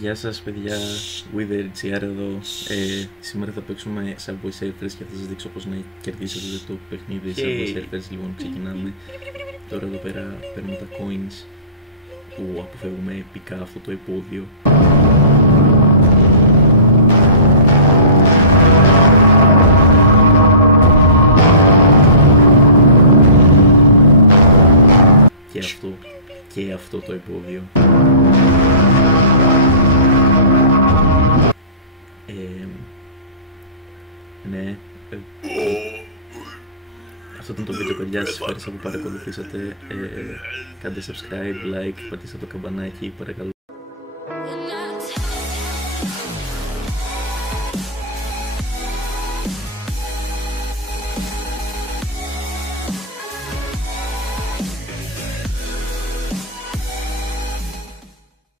Γεια σας παιδιά, WitherGR εδώ. Σήμερα θα παίξουμε Subway Surfers και θα σας δείξω πώς να κερδίσετε το παιχνίδι Subway Surfers. Λοιπόν, ξεκινάμε. Τώρα εδώ πέρα παίρνουμε τα coins που αποφεύγουμε επικά αυτό το επώδιο. Και αυτό το επώδιο. Ναι, αυτό ήταν το βίντεο παιδιά, σας ευχαριστώ που παρακολουθήσατε. Κάντε subscribe, like, πατήστε το καμπανάκι, παρακαλώ.